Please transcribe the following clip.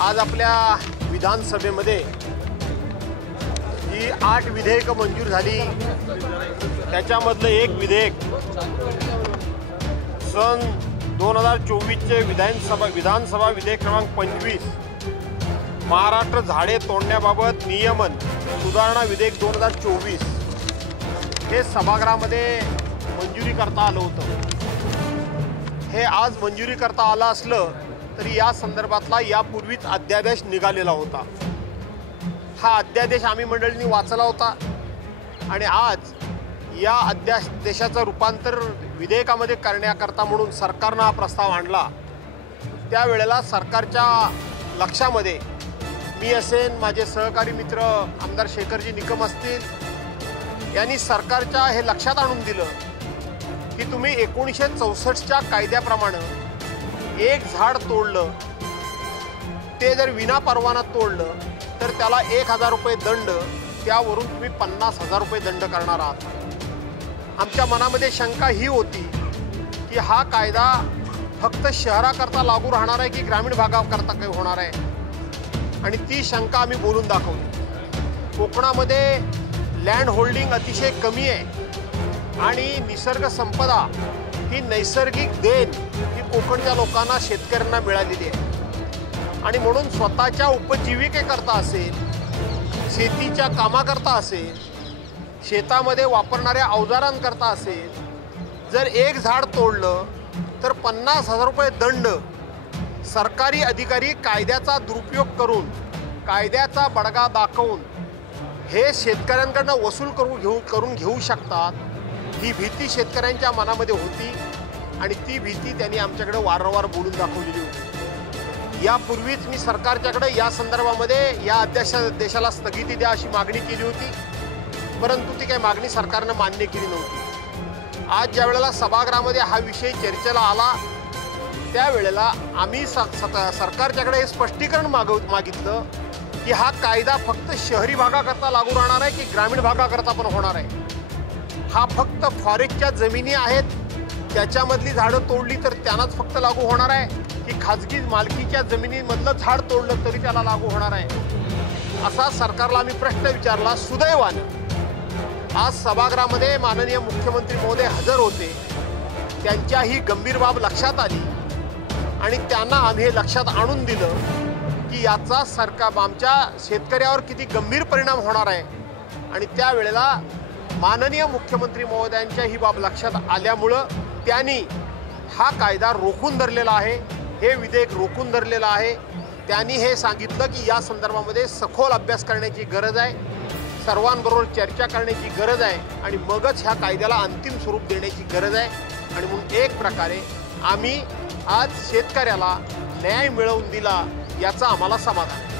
आज आपल्या विधानसभेमध्ये ही 8 विधेयकं मंजूर झाली। त्याच्यामधलं एक विधेयक सन 2024चे विधानसभा विधेयक क्रमांक 25 महाराष्ट्र झाडे तोडण्याबाबत नियमन सुधारणा विधेयक 2024 हे सभागृहामध्ये मंजुरी करता आलं होतं। हे आज मंजुरी करता आलं असलं तरी या संदर्भातला यापूर्वीच अध्यादेश निघालेला होता। हा अध्यादेश आम्ही मंडळींनी वाचला होता आणि आज या अध्यादेशाचं रूपांतर विधेयकामध्ये करण्याकरता म्हणून सरकारनं हा प्रस्ताव आणला। त्यावेळेला सरकारच्या लक्षामध्ये मी असेन, माझे सहकारी मित्र आमदार शेखरजी निकम असतील, यांनी सरकारच्या हे लक्षात आणून दिलं की तुम्ही 1964च्या कायद्याप्रमाणे एक झाड तोडलं, ते जर विना परवाना तोडलं तर त्याला 1000 रुपये दंड, त्यावरून तुम्ही 50,000 रुपये दंड करणार आहात। आमच्या मनामध्ये शंका ही होती की हा कायदा फक्त शहराकरता लागू राहणार आहे की ग्रामीण भागाकरता काही होणार आहे, आणि ती शंका आम्ही बोलून दाखवली। कोकणामध्ये लँड होल्डिंग अतिशय कमी आहे आणि निसर्ग संपदा ही नैसर्गिक देण ही कोकणच्या लोकांना, शेतकऱ्यांना मिळालेली आहे, आणि म्हणून स्वतःच्या उपजीविकेकरता असेल, शेतीच्या कामाकरता असेल, शेतामध्ये वापरणाऱ्या अवजारांकरता असेल, जर एक झाड तोडलं तर 50,000 रुपये दंड सरकारी अधिकारी कायद्याचा दुरुपयोग करून, कायद्याचा बडगा दाखवून हे शेतकऱ्यांकडनं वसूल करून घेऊ शकतात। ही भीती शेतकऱ्यांच्या मनामध्ये होती आणि ती भीती त्यांनी आमच्याकडे वारंवार बोलून दाखवलेली होती। यापूर्वीच मी सरकारच्याकडे या संदर्भामध्ये या अध्यादेशाला स्थगिती द्या अशी मागणी केली होती, परंतु ती काही मागणी सरकारनं मान्य केली नव्हती। आज ज्या वेळेला सभागृहामध्ये हा विषय चर्चेला आला त्यावेळेला आम्ही सरकारच्याकडे हे स्पष्टीकरण मागितलं की हा कायदा फक्त शहरी भागाकरता लागू राहणार आहे की ग्रामीण भागाकरता पण होणार आहे। हा फक्त फॉरेस्टच्या जमिनी आहेत त्याच्यामधली झाडं तोडली तर त्यांनाच फक्त लागू होणार आहे की खाजगी मालकीच्या जमिनीमधलं झाड तोडलं तरी त्याला लागू होणार आहे, असा सरकारला आम्ही प्रश्न विचारला। सुदैवानं आज सभागृहामध्ये माननीय मुख्यमंत्री महोदय हजर होते, त्यांच्या ही गंभीर बाब लक्षात आली आणि त्यांना आम्ही हे लक्षात आणून दिलं की याचा आमच्या शेतकऱ्यावर किती गंभीर परिणाम होणार आहे, आणि त्यावेळेला माननीय मुख्यमंत्री महोदयांच्या ही बाब लक्षात आल्यामुळं त्यांनी हा कायदा रोखून धरलेला आहे, हे विधेयक रोखून धरलेलं आहे। त्यांनी हे सांगितलं की या संदर्भामध्ये सखोल अभ्यास करण्याची गरज आहे, सर्वांबरोबर चर्चा करण्याची गरज आहे, आणि मगच ह्या कायद्याला अंतिम स्वरूप देण्याची गरज आहे। आणि म्हणून एक प्रकारे आम्ही आज शेतकऱ्याला न्याय मिळवून दिला याचा आम्हाला समाधान आहे।